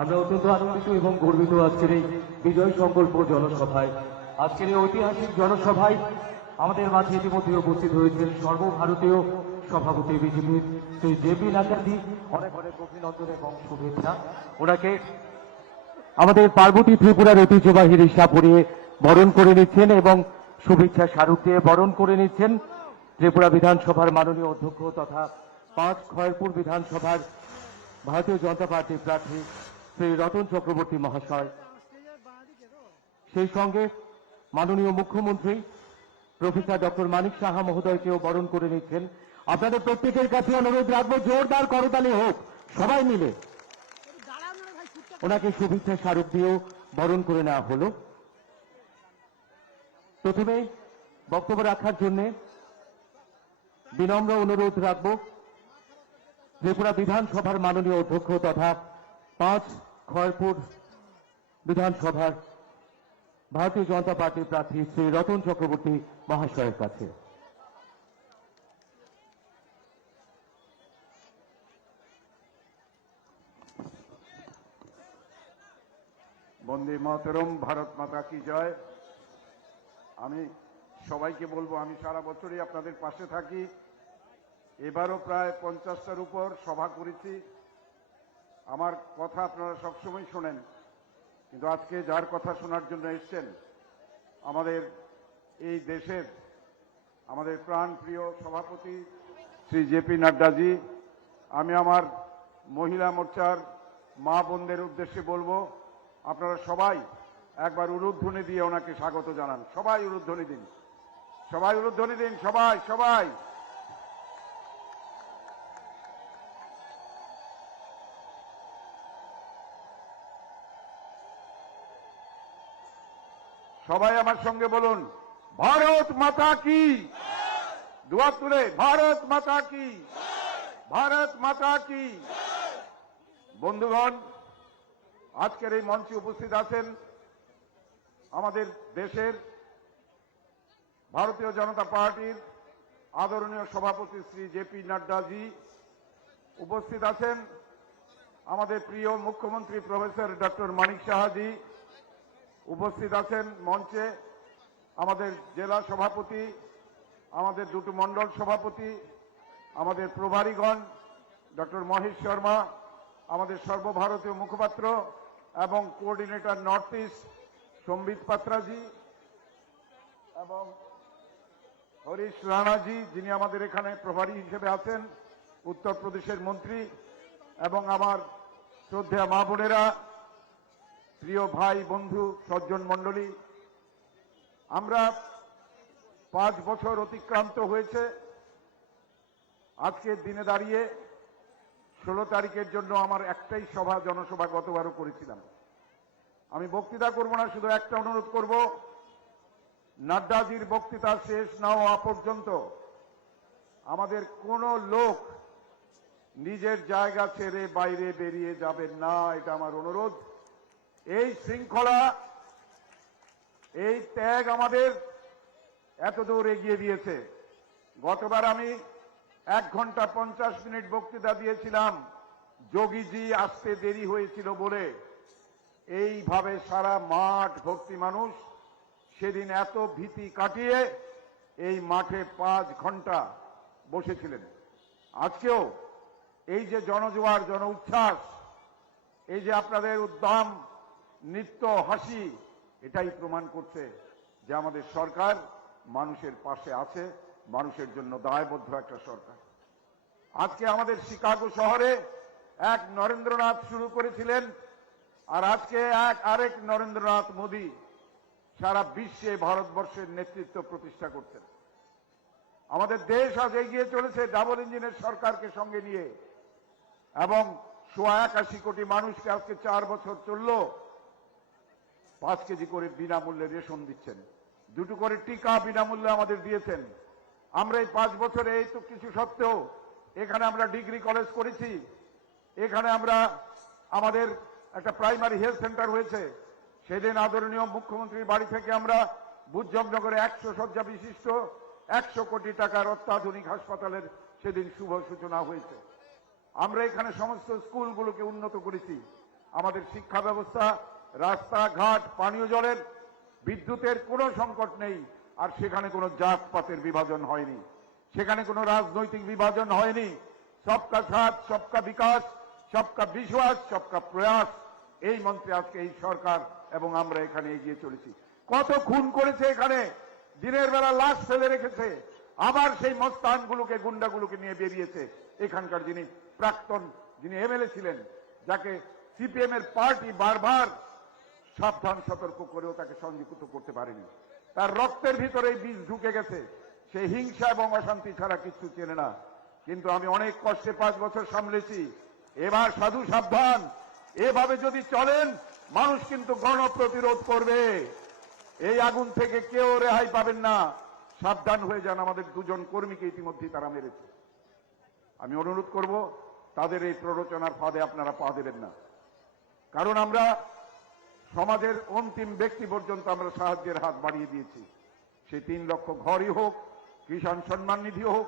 আমরা অত্যন্ত আনন্দিত এবং গর্বিত আজকের এই বিজয় সংকল্প জনসভায়। আজকের এই ঐতিহাসিক জনসভায় আমাদের মাঝে ইতিমধ্যে উপস্থিত হয়েছেন সর্বভারতীয় সভাপতি বিজেপির শ্রী জেপি নাড্ডাজি। অনেক অনেক অভিনন্দন এবং শুভেচ্ছা। ওনাকে আমাদের পার্বতী ত্রিপুরার ঐতিহ্যবাহী রিক্সা পরিয়ে বরণ করে নিচ্ছেন এবং শুভেচ্ছা স্মারক দিয়ে বরণ করে নিচ্ছেন ত্রিপুরা বিধানসভার মাননীয় অধ্যক্ষ তথা 5 খয়েরপুর বিধানসভার ভারতীয় জনতা পার্টির প্রার্থী শ্রী রতন চক্রবর্তী মহাশয়। সেই সঙ্গে মাননীয় মুখ্যমন্ত্রী প্রফেসর ডক্টর মানিক সাহা মহোদয়কেও বরণ করে নিচ্ছেন। আপনাদের প্রত্যেকের কাছে অনুরোধ রাখবো, জোরদার করতালি হোক সবাই মিলে। ওনাকে শুভেচ্ছা স্মারক দিয়েও বরণ করে নেওয়া হলো। প্রথমে বক্তব্য রাখার জন্য বিনম্র অনুরোধ রাখবো ত্রিপুরা বিধানসভার মাননীয় অধ্যক্ষ তথা 5 খয়েরপুর বিধানসভার ভারতীয় জনতা পার্টির প্রার্থী শ্রী রতন চক্রবর্তী মহাশয়ের কাছে। বন্দে মাতরম, ভারত মাতা কি জয়। আমি সবাইকে বলবো, আমি সারা বছরই আপনাদের পাশে থাকি। এবারও প্রায় 50টার উপর সভা করেছি। আমার কথা আপনারা সবসময় শোনেন, কিন্তু আজকে যার কথা শোনার জন্য এসছেন আমাদের এই দেশের আমাদের প্রাণপ্রিয় সভাপতি শ্রী জেপি নাড্ডাজি, আমি আমার মহিলা মোর্চার মা বোনদের উদ্দেশ্যে বলবো, আপনারা সবাই একবার উলুধ্বনি দিয়ে ওনাকে স্বাগত জানান। সবাই উলুধ্বনি দিন, সবাই উলুধ্বনি দিন, সবাই সবাই। সবাই আমার সঙ্গে বলুন, ভারত মাতা কি। দুহাত তুলে, ভারত মাতা কি, ভারত মাতা কি। বন্ধুগণ, আজকের এই মঞ্চে উপস্থিত আছেন আমাদের দেশের ভারতীয় জনতা পার্টির আদরণীয় সভাপতি শ্রী জেপি নাড্ডাজি, উপস্থিত আছেন আমাদের প্রিয় মুখ্যমন্ত্রী প্রফেসর ডক্টর মানিক সাহাজি, উপস্থিত আছেন মঞ্চে আমাদের জেলা সভাপতি, আমাদের দুটো মণ্ডল সভাপতি, আমাদের প্রভারীগণ ডক্টর মহেশ শর্মা, আমাদের সর্বভারতীয় মুখপাত্র এবং কোঅর্ডিনেটর নর্থ ইস্ট সম্বিত পাত্রাজি এবং হরিশ রানাজি, যিনি আমাদের এখানে প্রভারী হিসেবে আছেন, উত্তরপ্রদেশের মন্ত্রী, এবং আমার শ্রদ্ধেয় মা বোনেরা, প্রিয় ভাই বন্ধু সজ্জন মণ্ডলী। আমরা 5 বছর অতিক্রান্ত হয়েছে। আজকের দিনে দাঁড়িয়ে 16 তারিখের জন্য আমার একটাই জনসভা গতবারও করেছিলাম। আমি বক্তৃতা করব না, শুধু একটা অনুরোধ করব, নাড্ডাজির বক্তৃতা শেষ না হওয়া পর্যন্ত আমাদের কোন লোক নিজের জায়গা ছেড়ে বাইরে বেরিয়ে যাবেন না, এটা আমার অনুরোধ। এই শৃঙ্খলা, এই ত্যাগ আমাদের এতদূর এগিয়ে দিয়েছে। গতবার আমি 1 ঘন্টা 50 মিনিট বক্তৃতা দিয়েছিলাম, যোগীজি আসতে দেরি হয়েছিল বলে। এইভাবে সারা মাঠ ভর্তি মানুষ সেদিন এত ভীতি কাটিয়ে এই মাঠে 5 ঘন্টা বসেছিলেন। আজকেও এই যে জনজোয়ার, জন উচ্ছ্বাস, এই যে আপনাদের উদ্দাম নৃত্য, হাসি, এটাই প্রমাণ করছে যে আমাদের সরকার মানুষের পাশে আছে, মানুষের জন্য দায়বদ্ধ একটা সরকার। আজকে আমাদের শিকাগো শহরে এক নরেন্দ্রনাথ শুরু করেছিলেন, আর আজকে আরেক নরেন্দ্রনাথ মোদী সারা বিশ্বে ভারতবর্ষের নেতৃত্ব প্রতিষ্ঠা করছেন। আমাদের দেশ আজ এগিয়ে চলেছে ডাবল ইঞ্জিনের সরকারকে সঙ্গে নিয়ে, এবং 81 কোটি মানুষকে আজকে 4 বছর চলল 5 কেজি করে বিনামূল্যে রেশন দিচ্ছেন, 2টো করে টিকা বিনামূল্যে আমাদের দিয়েছেন। আমরা এই 5 বছরে এই তো কিছু সত্ত্বেও এখানে আমরা ডিগ্রি কলেজ করেছি, এখানে আমরা আমাদের একটা প্রাইমারি হেলথ সেন্টার হয়েছে। সেদিন আদরণীয় মুখ্যমন্ত্রীর বাড়ি থেকে আমরা বুদ্ধজনগরে 100 শয্যা বিশিষ্ট 100 কোটি টাকার অত্যাধুনিক হাসপাতালের সেদিন শুভ সূচনা হয়েছে। আমরা এখানে সমস্ত স্কুলগুলোকে উন্নত করেছি। আমাদের শিক্ষা ব্যবস্থা, রাস্তাঘাট, পানীয় জলের, বিদ্যুতের কোনো সংকট নেই। আর সেখানে কোনো জাতপাতের বিভাজন হয়নি, সেখানে কোনো রাজনৈতিক বিভাজন হয়নি। সবকা সাথ, সবকা বিকাশ, সবকা বিশ্বাস, সবকা প্রয়াস, এই মন্ত্রে আজকে এই সরকার এবং আমরা এখানে এগিয়ে চলেছি। কত খুন করেছে এখানে, দিনের বেলা লাশ ফেলে রেখেছে, আবার সেই মস্তানগুলোকে, গুন্ডাগুলোকে নিয়ে বেরিয়েছে। এখানকার যিনি এমএলএ ছিলেন, যাকে সিপিএম এর পার্টি বারবার সাবধান সতর্ক করেও তাকে সংযুক্ত করতে পারেনি। তার রক্তের ভিতরে বীজ ঢুকে গেছে, সে হিংসা এবং অশান্তি ছাড়া কিছু চেনে না। কিন্তু আমি অনেক কষ্টে 5 বছর সামলেছি। এবার সাধু সাবধান, এভাবে যদি চলেন মানুষ কিন্তু গণপ্রতিরোধ করবে। এই আগুন থেকে কেউ রেহাই পাবেন না। সাবধান হয়ে যান। আমাদের 2 জন কর্মীকে ইতিমধ্যেই তারা মেরেছে। আমি অনুরোধ করব, তাদের এই প্ররোচনার ফাঁদে আপনারা পা দেবেন না। কারণ আমরা সমাজের অন্তিম ব্যক্তি পর্যন্ত আমরা সাহায্যের হাত বাড়িয়ে দিয়েছি। সে 3 লক্ষ ঘরই হোক, কিষাণ সম্মান নিধি হোক,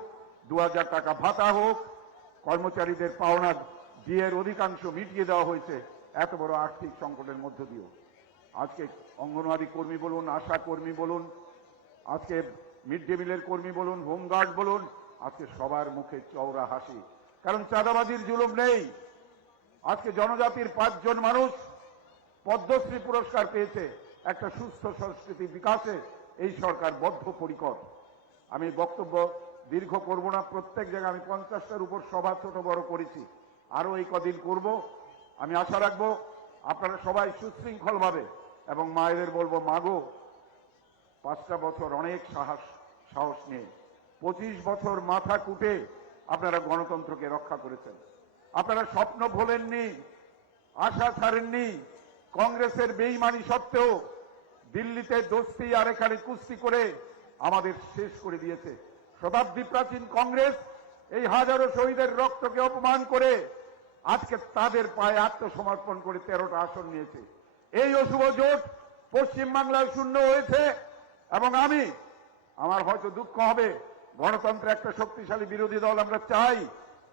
2000 টাকা ভাতা হোক, কর্মচারীদের পাওনা ডিএর অধিকাংশ মিটিয়ে দেওয়া হয়েছে এত বড় আর্থিক সংকটের মধ্য দিয়েও। আজকে অঙ্গনওয়াড়ি কর্মী বলুন, আশা কর্মী বলুন, আজকে মিড ডে মিলের কর্মী বলুন, হোমগার্ড বলুন, আজকে সবার মুখে চওড়া হাসি। কারণ চাঁদাবাজির জুলুম নেই। আজকে জনজাতির 5 জন মানুষ পদ্মশ্রী পুরস্কার পেয়েছে। একটা সুস্থ সংস্কৃতি বিকাশে এই সরকার বদ্ধপরিকর। আমি বক্তব্য দীর্ঘ করব না। প্রত্যেক জায়গায় আমি 50টার উপর সভা ছোট বড় করেছি, আরো এই কদিন করব। আমি আশা রাখবো আপনারা সবাই সুশৃঙ্খলভাবে, এবং মায়েদের বলবো, মাগো 5টা বছর অনেক সাহস নিয়ে 25 বছর মাথা কুটে আপনারা গণতন্ত্রকে রক্ষা করেছেন। আপনারা স্বপ্ন ভোলেননি, আশা ছাড়েননি। কংগ্রেসের বেইমানি সত্ত্বেও দিল্লিতে দোস্তি আর এখানে কুস্তি করে আমাদের শেষ করে দিয়েছে। শতাব্দী প্রাচীন কংগ্রেস এই হাজারো শহীদের রক্তকে অপমান করে আজকে তাদের পায়ে আত্মসমর্পণ করে 13টা আসন নিয়েছে। এই অশুভ জোট পশ্চিমবাংলায় শূন্য হয়েছে। এবং আমার হয়তো দুঃখ হবে, গণতন্ত্রে একটা শক্তিশালী বিরোধী দল আমরা চাই,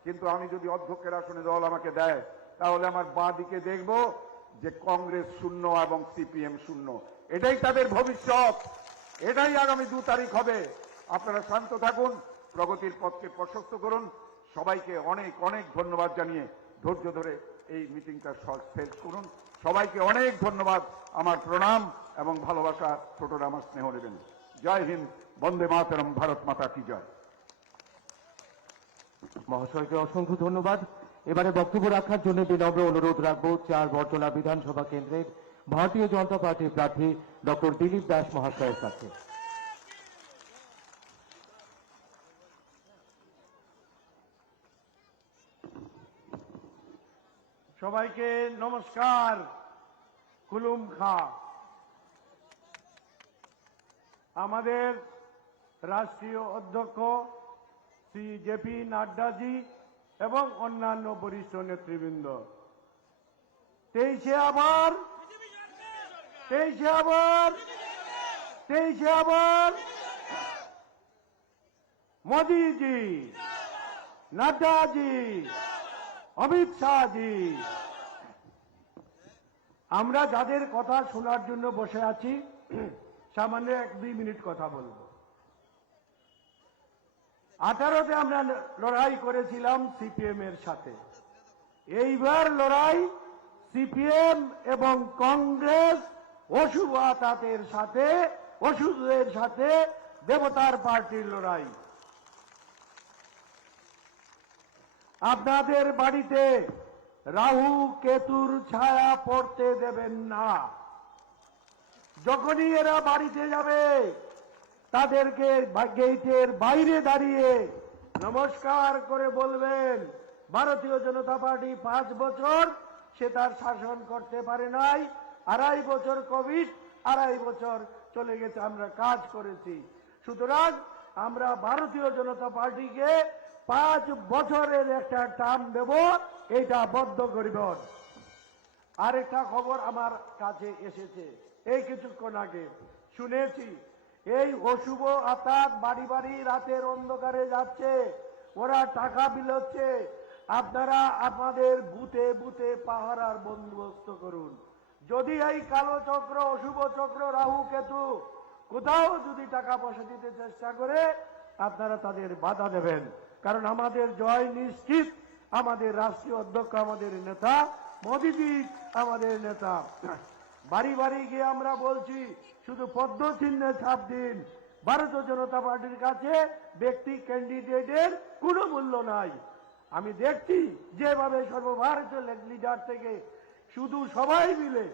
কিন্তু আমি যদি অধ্যক্ষের আসনে দল আমাকে দেয়, তাহলে আমার বাঁ দিকে দেখব যে কংগ্রেস শূন্য এবং সিপিএম শূন্য। এটাই তাদের ভবিষ্যৎ, এটাই আগামী 2 তারিখ হবে। আপনারা শান্ত থাকুন, প্রগতির পথকে প্রশস্ত করুন। সবাইকে অনেক অনেক ধন্যবাদ জানিয়ে ধৈর্য ধরে এই মিটিংটা শেষ করুন। সবাইকে অনেক ধন্যবাদ, আমার প্রণাম এবং ভালোবাসা। ছোটরা আমার স্নেহ নেবেন। জয় হিন্দ, বন্দে মাতরম, ভারত মাতা কি জয়। মহাশয়কে অসংখ্য ধন্যবাদ। এবারে বক্তব্য রাখার জন্য বিনম্র অনুরোধ রাখবো 4 বটতলা বিধানসভা কেন্দ্রের ভারতীয় জনতা পার্টির প্রার্থী ডক্টর দিলীপ দাস মহাশয়ের কাছে। সবাইকে নমস্কার, কুলুম খা। আমাদের রাষ্ট্রীয় অধ্যক্ষ শ্রী জেপি নাড্ডাজি এবং অন্যান্য বরিষ্ঠ নেতৃবৃন্দ, 23 আবার মোদীজি, নাড্ডাজি, অমিত শাহজি, আমরা যাদের কথা শোনার জন্য বসে আছি, সামান্য 1-2 মিনিট কথা বলবো। 18তে আমরা লড়াই করেছিলাম সিপিএম এর সাথে। এইবার লড়াই সিপিএম এবং কংগ্রেস, অশুভ আতাতের সাথে, অশুভদের সাথে দেবতার পার্টির লড়াই। আপনাদের বাড়িতে রাহু কেতুর ছায়া পড়তে দেবেন না। যখনই এরা বাড়িতে যাবে, তাদেরকে গেটের বাইরে দাঁড়িয়ে নমস্কার করে বলবেন, ভারতীয় জনতা পার্টি 5 বছর সে তার শাসন করতে পারে নাই। 2.5 বছর কোভিড, 2.5 বছর চলে গেছে, আমরা কাজ করেছি। সুতরাং আমরা ভারতীয় জনতা পার্টিকে 5 বছরের একটা টার্ম দেব, এটা বদ্ধ করিবেন। আরেকটা খবর আমার কাছে এসেছে এই কিছুক্ষণ আগে, শুনেছি এই অশুভ আতাত বাড়ি বাড়ি রাতের অন্ধকারে যাচ্ছে, ওরা টাকা বিলোচ্ছে, আপনারা আপনাদের বুথে বুথে পাহারার বন্দোবস্ত করুন। যদি এই কালো চক্র, অশুভ চক্র, রাহু কেতু কোথাও যদি টাকা পয়সা দিতে চেষ্টা করে, আপনারা তাদের বাধা দেবেন। কারণ আমাদের জয় নিশ্চিত। আমাদের রাষ্ট্রীয় অধ্যক্ষ, আমাদের নেতা মোদিজি, আমাদের নেতা। বাড়ি বাড়ি গিয়ে আমরা বলছি, শুধু পদ্ম চিহ্নে ছাপ দিন। ভারতীয় জনতা পার্টির কাছে ব্যক্তি ক্যান্ডিডেটের কোনো মূল্য নাই। আমি দেখছি যেভাবে সর্বভারতীয় লিডার থেকে শুধু সবাই মিলে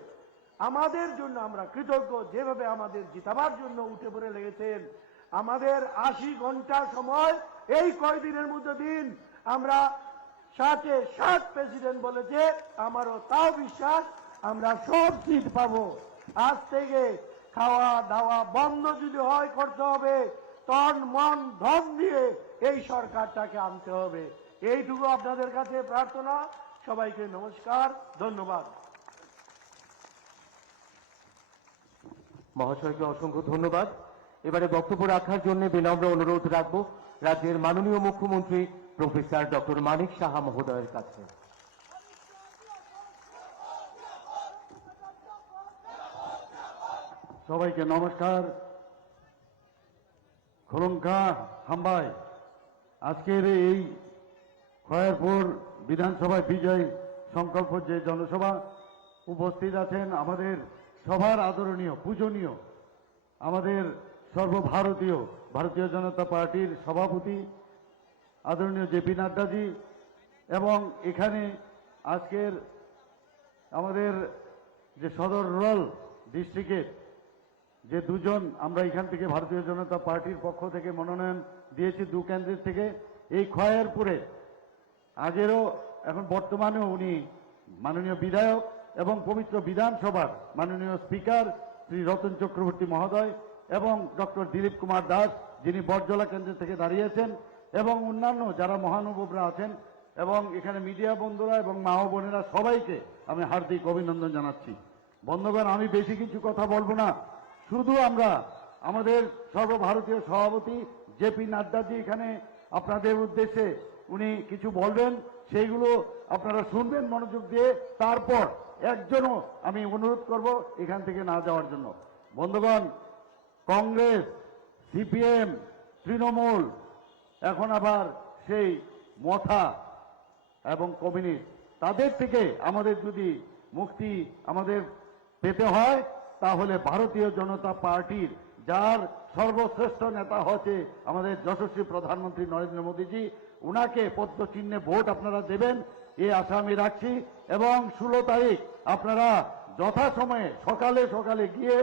আমাদের জন্য আমরা কৃতজ্ঞ, যেভাবে আমাদের জিতাবার জন্য উঠে পড়ে লেগেছেন। আমাদের 80 ঘন্টা সময়, এই কয়দিনের মধ্যে দিন আমরা 60 প্রেসিডেন্ট বলেছে, আমারও তাও বিশ্বাস আমরা সব সিট পাবো। আজ থেকে খাওয়া দাওয়া বন্ধ যদি হয় করতে হবে, তন মন ধন দিয়ে এই সরকারটাকে আনতে হবে। এইটুকু আপনাদের কাছে প্রার্থনা। সবাইকে নমস্কার, ধন্যবাদ। মহাশয়কে অসংখ্য ধন্যবাদ। এবারে বক্তব্য রাখার জন্য বিনম্র অনুরোধ রাখবো রাজ্যের মাননীয় মুখ্যমন্ত্রী প্রফেসর ডক্টর মানিক সাহা মহোদয়ের কাছে। সবাইকে নমস্কার। খোলঙ্কা হাম্বাই আজকের এই খয়েরপুর বিধানসভায় বিজয় সংকল্প যে জনসভা উপস্থিত আছেন, আমাদের সবার আদরণীয় পূজনীয় আমাদের সর্বভারতীয় ভারতীয় জনতা পার্টির সভাপতি আদরণীয় জেপি নাড্ডাজি, এবং এখানে আজকের আমাদের যে সদর রুরাল ডিস্ট্রিক্টের যে দুজন আমরা এখান থেকে ভারতীয় জনতা পার্টির পক্ষ থেকে মনোনয়ন দিয়েছি, 2 কেন্দ্রের থেকে, এই খয়েরপুরে আগেরও এখন বর্তমানেও উনি মাননীয় বিধায়ক এবং পবিত্র বিধানসভার মাননীয় স্পিকার শ্রী রতন চক্রবর্তী মহোদয় এবং ডক্টর দিলীপ কুমার দাস, যিনি বটজলা কেন্দ্র থেকে দাঁড়িয়েছেন, এবং অন্যান্য যারা মহানুভবরা আছেন, এবং এখানে মিডিয়া বন্ধুরা এবং মা ও বোনেরা, সবাইকে আমি হার্দিক অভিনন্দন জানাচ্ছি। বন্ধুগণ, আমি বেশি কিছু কথা বলবো না, শুধু আমরা আমাদের সর্বভারতীয় সভাপতি জেপি নাড্ডাজি এখানে আপনাদের উদ্দেশ্যে উনি কিছু বলবেন, সেইগুলো আপনারা শুনবেন মনোযোগ দিয়ে। তারপর একজনও আমি অনুরোধ করব এখান থেকে না যাওয়ার জন্য। বন্ধুগণ, কংগ্রেস, সিপিএম, তৃণমূল, এখন আবার সেই মথা এবং কমিউনিস্ট, তাদের থেকে আমাদের যদি মুক্তি আমাদের পেতে হয়, তাহলে ভারতীয় জনতা পার্টির যার সর্বশ্রেষ্ঠ নেতা হচ্ছে আমাদের যশস্বী প্রধানমন্ত্রী নরেন্দ্র মোদীজি, উনাকে পদ্ম চিহ্নে ভোট আপনারা দেবেন, এই আশা আমি রাখছি। এবং 16 তারিখ আপনারা যথাসময়ে সকালে সকালে গিয়ে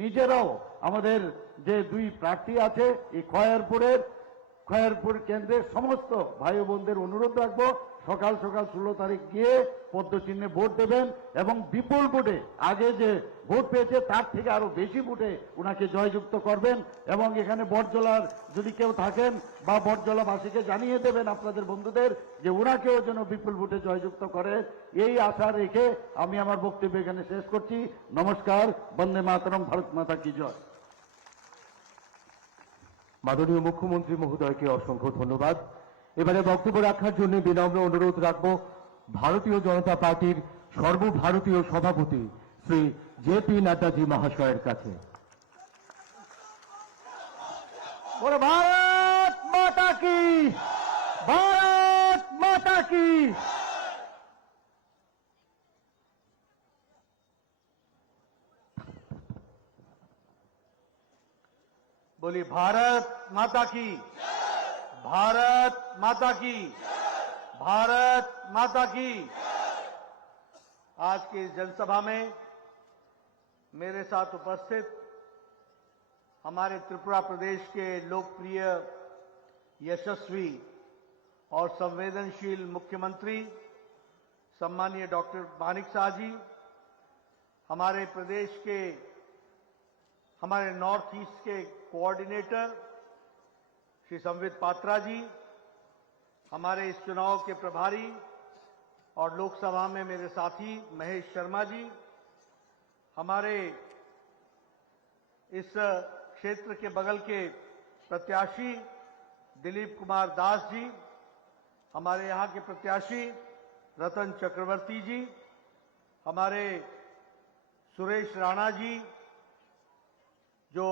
নিজেরাও আমাদের যে 2 প্রার্থী আছে এই খয়েরপুর কেন্দ্রের সমস্ত ভাই বোনদের অনুরোধ রাখবো, সকাল সকাল 16 তারিখ গিয়ে পদ্ম চিহ্নে ভোট দেবেন এবং বিপুল ভোটে, আগে যে ভোট পেয়েছে তার থেকে আরো বেশি ভোটে উনাকে জয়যুক্ত করবেন। এবং এখানে বটজলার যদি কেউ থাকেন বা বটজলাবাসীকে জানিয়ে দেবেন আপনাদের বন্ধুদের যে উনাকেও যেন বিপুল ভোটে জয়যুক্ত করে, এই আশা রেখে আমি আমার বক্তব্য এখানে শেষ করছি। নমস্কার। বন্দে মাতরম। ভারত মাতা কি জয়। মাননীয় মুখ্যমন্ত্রী মহোদয়কে অসংখ্য ধন্যবাদ। এবারে বক্তব্য রাখার জন্য বিনম্র অনুরোধ রাখবো ভারতীয় জনতা পার্টির সর্বভারতীয় সভাপতি শ্রী জেপি নাড্ডাজি মহাশয়ের কাছে। ভারত মাতা কি, ভারত মাতা কি। बोली भारत माता की, भारत माता की, भारत माता की। आज की इस जनसभा में मेरे साथ उपस्थित हमारे त्रिपुरा प्रदेश के लोकप्रिय, यशस्वी और संवेदनशील मुख्यमंत्री सम्मानीय डॉक्टर मानिक शाह जी, हमारे प्रदेश के, हमारे नॉर्थ ईस्ट के कोऑर्डिनेटर श्री संवित पात्रा जी, हमारे इस चुनाव के प्रभारी और लोकसभा में मेरे साथी महेश शर्मा जी, हमारे इस क्षेत्र के बगल के प्रत्याशी दिलीप कुमार दास जी, हमारे यहाँ के प्रत्याशी रतन चक्रवर्ती जी, हमारे सुरेश राणा जी जो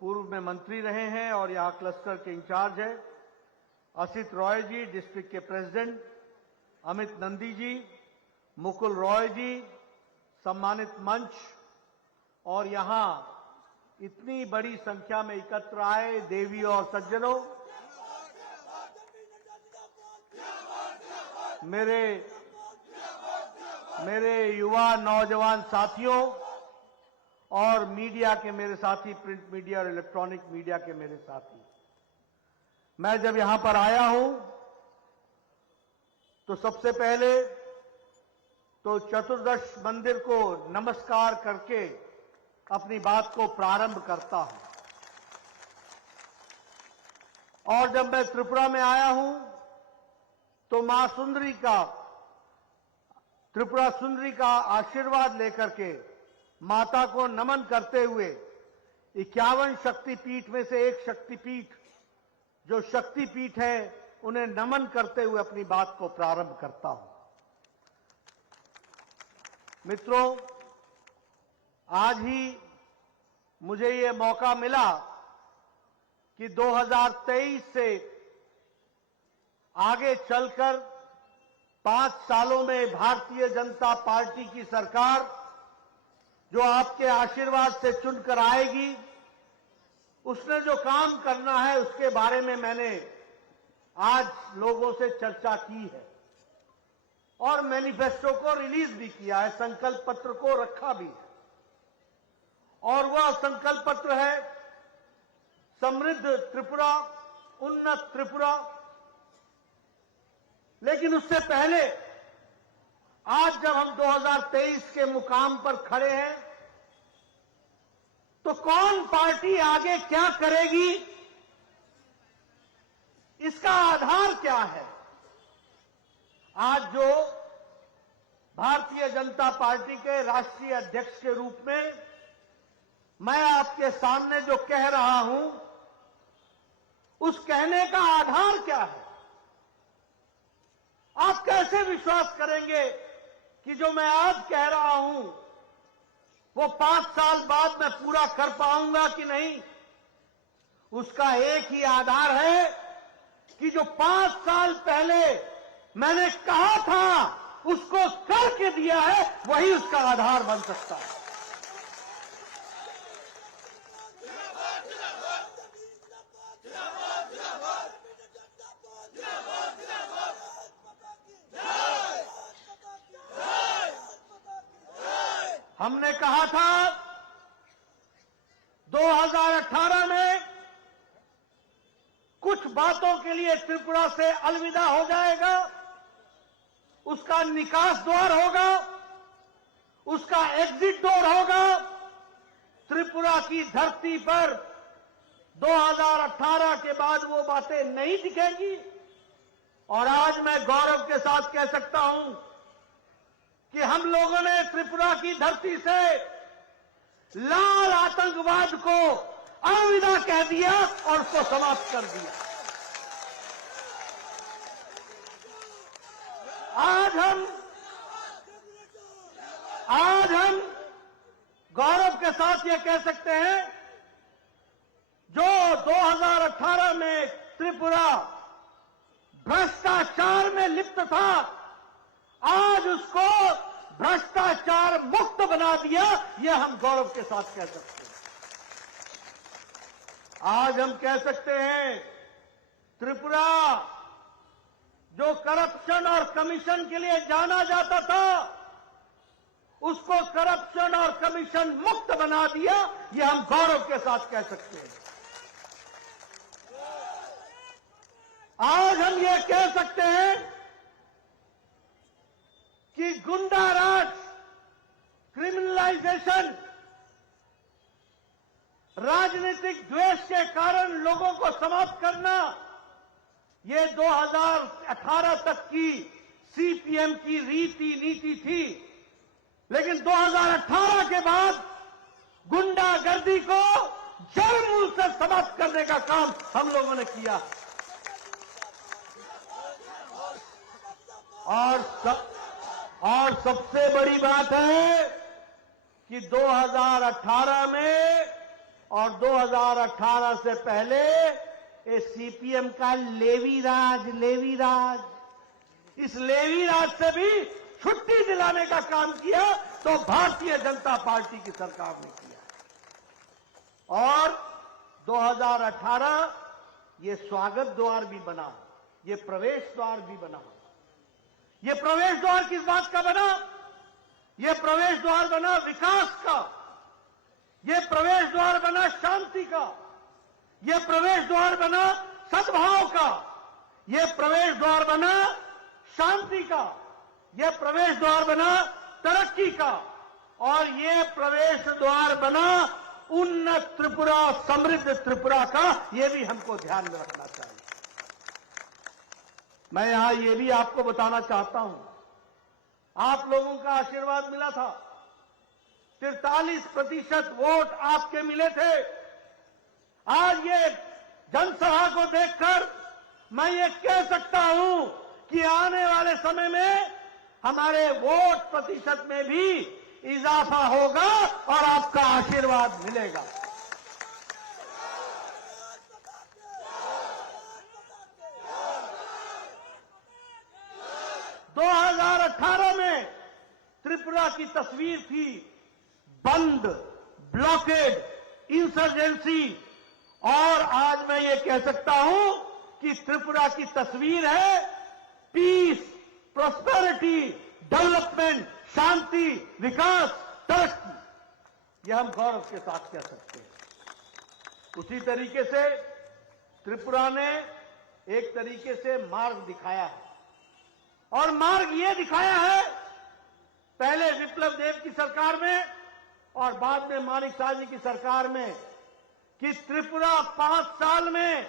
पूर्व में मंत्री रहे हैं और यहाँ क्लस्टर के इंचार्ज है, असित रॉय जी डिस्ट्रिक्ट के प्रेसिडेंट, अमित नंदी जी, मुकुल रॉय जी, सम्मानित मंच, और यहाँ इतनी बड़ी संख्या में एकत्र आए देवी और सज्जनों, मेरे युवा नौजवान साथियों और मीडिया के मेरे साथी, प्रिंट मीडिया और इलेक्ट्रॉनिक मीडिया के मेरे साथी, मैं जब यहां पर आया हूं तो सबसे पहले तो चतुर्दश मंदिर को नमस्कार करके अपनी बात को प्रारंभ करता हूं। और जब मैं त्रिपुरा में आया हूं तो मां सुंदरी का, त्रिपुरा सुंदरी का आशीर्वाद लेकर के माता को नमन करते हुए 51 शक्तिपीठ में से एक शक्तिपीठ जो शक्तिपीठ है उन्हें नमन करते हुए अपनी बात को प्रारंभ करता हूं। मित्रों, आज ही मुझे ये मौका मिला कि 2023 से आगे चलकर 5 सालों में भारतीय जनता पार्टी की सरकार जो आपके आशीर्वाद से चुनकर आएगी, उसने जो काम करना है उसके बारे में मैंने आज लोगों से चर्चा की है और मैनिफेस्टो को रिलीज भी किया है, संकल्प पत्र को रखा भी है। और वह संकल्प पत्र है समृद्ध त्रिपुरा, उन्नत त्रिपुरा। लेकिन उससे पहले आज जब हम 2023 के मुकाम पर खड़े हैं तो कौन पार्टी आगे क्या करेगी, इसका आधार क्या है? आज जो भारतीय जनता पार्टी के राष्ट्रीय अध्यक्ष के रूप में मैं आपके सामने जो कह रहा हूं, उस कहने का आधार क्या है? आप कैसे विश्वास करेंगे कि जो मैं आज कह रहा हूं वो 5 साल बाद मैं पूरा कर पाऊंगा कि नहीं? उसका एक ही आधार है कि जो 5 साल पहले मैंने कहा था उसको करके दिया है, वही उसका आधार बन सकता है। हमने कहा था 2018 में कुछ बातों के लिए त्रिपुरा से अलविदा हो जाएगा, उसका निकास द्वार होगा, उसका एग्जिट डोर होगा। त्रिपुरा की धरती पर 2018 के बाद वो बातें नहीं दिखेंगी। और आज मैं गौरव के साथ कह सकता हूं कि हम लोगों ने त्रिपुरा की धरती से लाल आतंकवाद को अलविदा कह दिया और उसको समाप्त कर दिया। आज हम गौरव के साथ ये कह सकते हैं, जो 2018 में त्रिपुरा भ्रष्टाचार में लिप्त था, आज उसको भ्रष्टाचार मुक्त बना दिया, यह हम गौरव के साथ कह सकते हैं। आज हम कह सकते हैं त्रिपुरा जो करप्शन और कमीशन के लिए जाना जाता था, उसको करप्शन और कमीशन मुक्त बना दिया, यह हम गौरव के साथ कह सकते हैं। आज हम ये कह सकते हैं कि गुंडा राज, क्रिमिनलाइजेशन, राजनीतिक द्वेष के कारण लोगों को समाप्त करना, ये 2018 तक की सीपीएम की नीति थी। लेकिन 2018 के बाद गुंडागर्दी को जड़ मूल से समाप्त करने का काम हम लोगों ने किया। सबसे बड़ी बात है कि 2018 में और 2018 से पहले ये सीपीएम का लेवी राज, इस लेवी राज से भी छुट्टी दिलाने का काम किया तो भारतीय जनता पार्टी की सरकार ने किया। और 2018 ये स्वागत द्वार भी बना, ये प्रवेश द्वार भी बना। ये प्रवेश द्वार किस बात का बना? ये प्रवेश द्वार बना विकास का, ये प्रवेश द्वार बना शांति का, ये प्रवेश द्वार बना सद्भाव का, ये प्रवेश द्वार बना शांति का, ये प्रवेश द्वार बना तरक्की का, और ये प्रवेश द्वार बना उन्नत त्रिपुरा, समृद्ध त्रिपुरा का। ये भी हमको ध्यान में रखना चाहिए। मैं यहां ये भी आपको बताना चाहता हूं, आप लोगों का आशीर्वाद मिला था, 43% वोट आपके मिले थे। आज ये जनसभा को देखकर मैं ये कह सकता हूं कि आने वाले समय में हमारे वोट प्रतिशत में भी इजाफा होगा और आपका आशीर्वाद मिलेगा। दो 2018 में त्रिपुरा की तस्वीर थी बंद, ब्लॉकेड, इंसर्जेंसी, और आज मैं ये कह सकता हूं कि त्रिपुरा की तस्वीर है पीस, प्रॉस्पेरिटी, डेवलपमेंट, शांति, विकास, तरक्की। यह हम गौरव के साथ कह सकते हैं। उसी तरीके से त्रिपुरा ने एक तरीके से मार्ग दिखाया है, और मार्ग ये दिखाया है पहले विप्लव देव की सरकार में और बाद में मानिक शाह जी की सरकार में, कि त्रिपुरा 5 साल में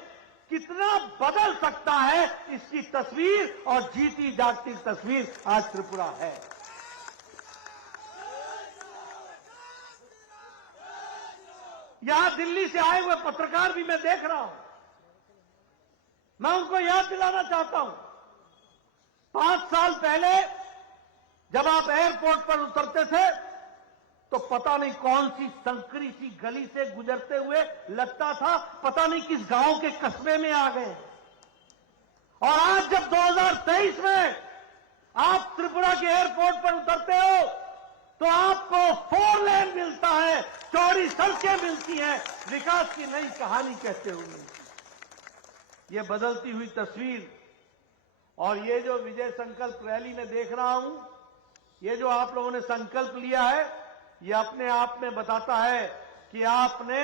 कितना बदल सकता है, इसकी तस्वीर और जीती जागती तस्वीर आज त्रिपुरा है। यहां दिल्ली से आए हुए पत्रकार भी मैं देख रहा हूं, मैं उनको याद दिलाना चाहता हूं, 5 साल पहले जब आप एयरपोर्ट पर उतरते थे तो पता नहीं कौन सी संकरी सी गली से गुजरते हुए लगता था पता नहीं किस गांव के कस्बे में आ गए। और आज जब 2023 में आप त्रिपुरा के एयरपोर्ट पर उतरते हो तो आपको 4 लेन मिलता है, चौड़ी सड़कें मिलती हैं, विकास की नई कहानी कहते हुए मिलती है। ये बदलती हुई तस्वीर और ये जो विजय संकल्प रैली में देख रहा हूं, ये जो आप लोगों ने संकल्प लिया है, ये अपने आप में बताता है कि आपने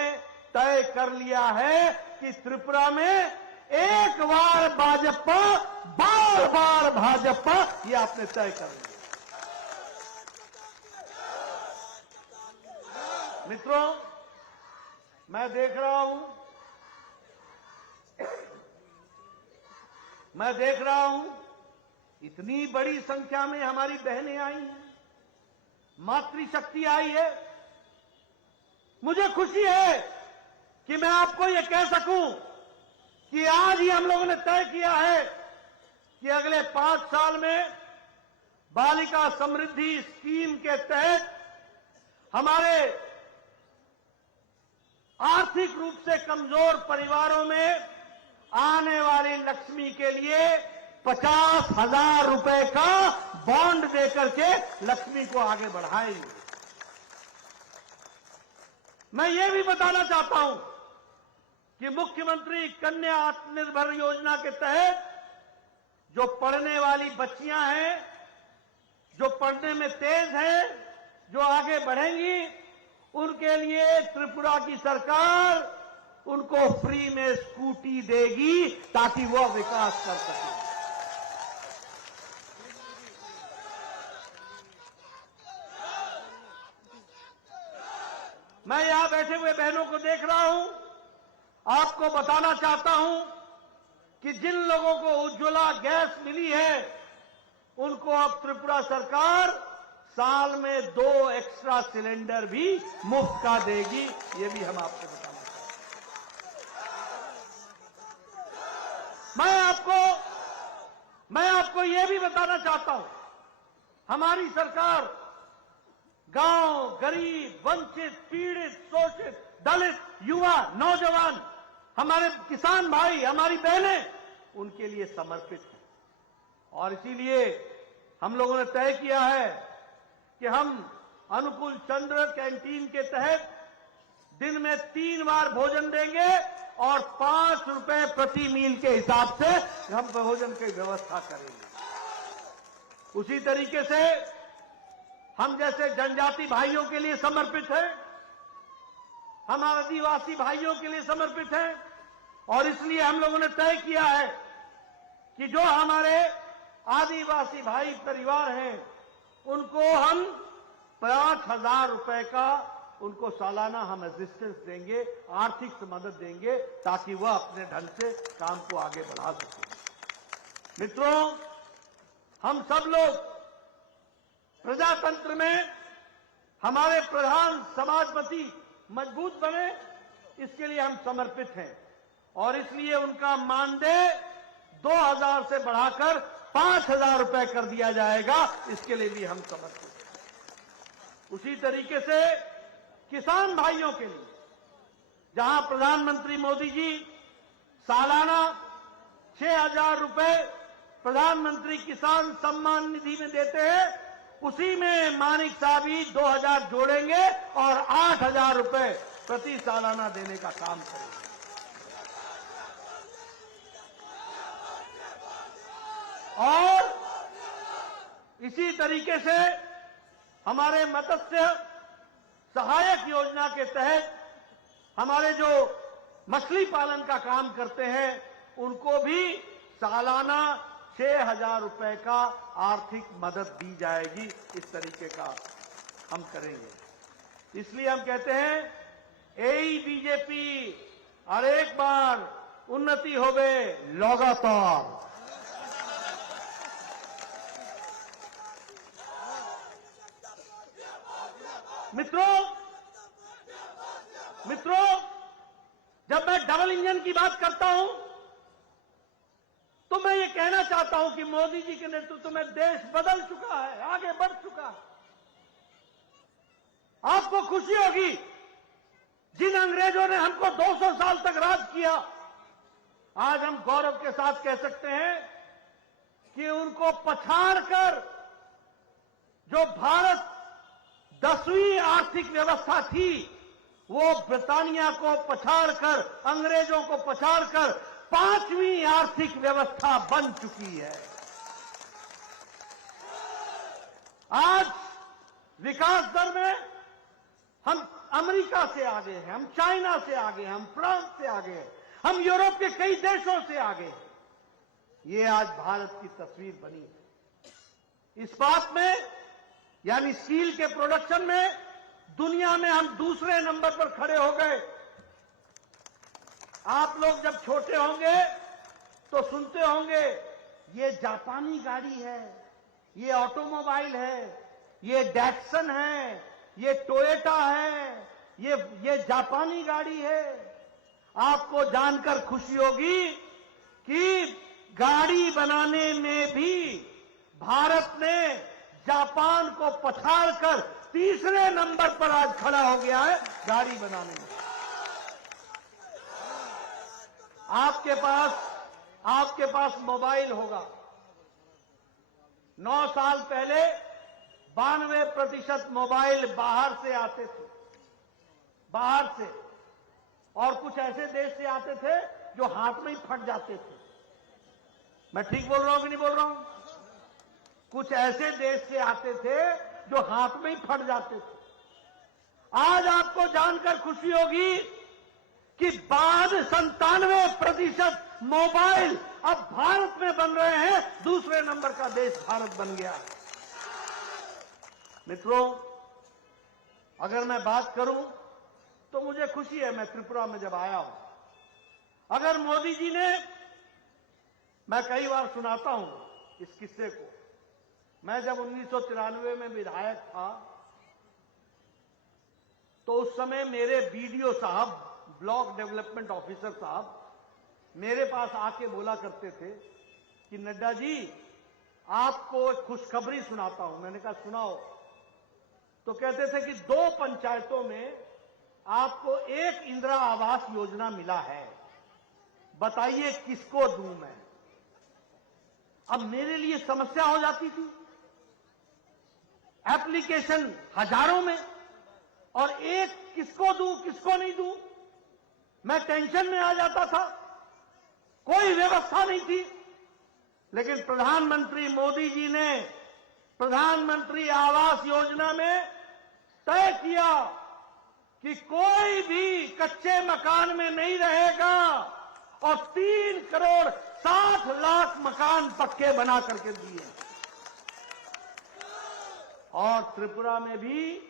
तय कर लिया है कि त्रिपुरा में एक बार भाजपा, बार बार भाजपा, ये आपने तय कर लिया। मित्रों, मैं देख रहा हूं इतनी बड़ी संख्या में हमारी बहनें आई हैं, मातृशक्ति आई है। मुझे खुशी है कि मैं आपको यह कह सकूं कि आज ही हम लोगों ने तय किया है कि अगले 5 साल में बालिका समृद्धि स्कीम के तहत हमारे आर्थिक रूप से कमजोर परिवारों में आने वाली लक्ष्मी के लिए 50,000 रुपए का बॉन्ड देकर के लक्ष्मी को आगे बढ़ाएंगे। मैं ये भी बताना चाहता हूं कि मुख्यमंत्री कन्या आत्मनिर्भर योजना के तहत जो पढ़ने वाली बच्चियां हैं, जो पढ़ने में तेज हैं, जो आगे बढ़ेंगी, उनके लिए त्रिपुरा की सरकार उनको फ्री में स्कूटी देगी ताकि वो विकास कर सके। मैं यहां बैठे हुए बहनों को देख रहा हूं, आपको बताना चाहता हूं कि जिन लोगों को उज्ज्वला गैस मिली है उनको अब त्रिपुरा सरकार साल में 2 एक्स्ट्रा सिलेंडर भी मुफ्त का देगी। ये भी हम आपको बताना चाहते हैं। मैं आपको ये भी बताना चाहता हूं हमारी सरकार गांव, गरीब, वंचित, पीड़ित, शोषित, दलित, युवा, नौजवान, हमारे किसान भाई, हमारी बहनें, उनके लिए समर्पित है। और इसीलिए हम लोगों ने तय किया है कि हम अनुकूल चंद्र कैंटीन के तहत दिन में 3 बार भोजन देंगे और 5 रुपए प्रति मील के हिसाब से हम भोजन की व्यवस्था करेंगे। उसी तरीके से हम जैसे जनजाति भाइयों के लिए समर्पित है, हम आदिवासी भाइयों के लिए समर्पित हैं, और इसलिए हम लोगों ने तय किया है कि जो हमारे आदिवासी भाई परिवार हैं उनको हम 5,000 रुपए का उनको सालाना हम असिस्टेंस देंगे, आर्थिक मदद देंगे, ताकि वह अपने ढंग से काम को आगे बढ़ा सके। मित्रों, हम सब लोग प्रजातंत्र में हमारे प्रधान समाजपति मजबूत बने, इसके लिए हम समर्पित हैं, और इसलिए उनका मानदेय 2,000 से बढ़ाकर 5,000 रुपए कर दिया जाएगा, इसके लिए भी हम समर्पित हैं। उसी तरीके से किसान भाइयों के लिए, जहां प्रधानमंत्री मोदी जी सालाना 6,000 रुपए प्रधानमंत्री किसान सम्मान निधि में देते हैं, उसी में मानिक साहब भी 2,000 जोड़ेंगे और 8,000 रुपए प्रति सालाना देने का काम करेंगे। और इसी तरीके से हमारे मत्स्य सहायक योजना के तहत हमारे जो मछली पालन का काम करते हैं उनको भी सालाना 6,000 रुपए का आर्थिक मदद दी जाएगी। इस तरीके का हम करेंगे। इसलिए हम कहते हैं यही बीजेपी और एक बार उन्नति होवे लगातार। मित्रों, जब मैं डबल इंजन की बात करता हूं तो मैं ये कहना चाहता हूं कि मोदी जी के नेतृत्व में देश बदल चुका है, आगे बढ़ चुका है। आपको खुशी होगी, जिन अंग्रेजों ने हमको 200 साल तक राज किया, आज हम गौरव के साथ कह सकते हैं कि उनको पछाड़कर जो भारत 10वीं आर्थिक व्यवस्था थी, वो ब्रिटानिया को पछाड़कर, अंग्रेजों को पछाड़कर 5वीं आर्थिक व्यवस्था बन चुकी है। आज विकास दर में हम अमेरिका से आगे हैं, हम चाइना से आगे हैं, हम फ्रांस से आगे हैं, हम यूरोप के कई देशों से आगे हैं। ये आज भारत की तस्वीर बनी है। इस बात में, यानी स्टील के प्रोडक्शन में दुनिया में हम दूसरे नंबर पर खड़े हो गए। आप लोग जब छोटे होंगे तो सुनते होंगे ये जापानी गाड़ी है, ये ऑटोमोबाइल है, ये डैटसन है, ये टोयोटा है, ये जापानी गाड़ी है। आपको जानकर खुशी होगी कि गाड़ी बनाने में भी भारत ने जापान को पछाड़कर तीसरे नंबर पर आज खड़ा हो गया है गाड़ी बनाने में। आपके पास मोबाइल होगा। 9 साल पहले 92% मोबाइल बाहर से आते थे, बाहर से, और कुछ ऐसे देश से आते थे जो हाथ में ही फट जाते थे। मैं ठीक बोल रहा हूं कि नहीं बोल रहा हूं? कुछ ऐसे देश से आते थे जो हाथ में ही फट जाते थे। आज आपको जानकर खुशी होगी कि 97% मोबाइल अब भारत में बन रहे हैं। दूसरे नंबर का देश भारत बन गया है। मित्रों, अगर मैं बात करूं तो मुझे खुशी है, मैं त्रिपुरा में जब आया हूं, अगर मोदी जी ने, मैं कई बार सुनाता हूं इस किस्से को, मैं जब 1993 में विधायक था तो उस समय मेरे बीडीओ साहब, ब्लॉक डेवलपमेंट ऑफिसर साहब मेरे पास आके बोला करते थे कि नड्डा जी, आपको एक खुशखबरी सुनाता हूं। मैंने कहा सुनाओ, तो कहते थे कि 2 पंचायतों में आपको 1 इंदिरा आवास योजना मिला है, बताइए किसको दूं मैं। अब मेरे लिए समस्या हो जाती थी, एप्लीकेशन हजारों में, और एक किसको दूं किसको नहीं दूं, मैं टेंशन में आ जाता था, कोई व्यवस्था नहीं थी। लेकिन प्रधानमंत्री मोदी जी ने प्रधानमंत्री आवास योजना में तय किया कि कोई भी कच्चे मकान में नहीं रहेगा, और 3 करोड़ 60 लाख मकान पक्के बना करके दिए। और त्रिपुरा में भी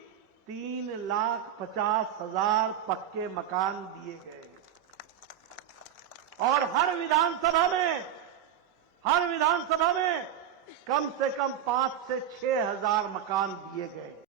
3,50,000 पक्के मकान दिए गए। और हर विधानसभा में कम से कम 5 से 6 हजार मकान दिए गए।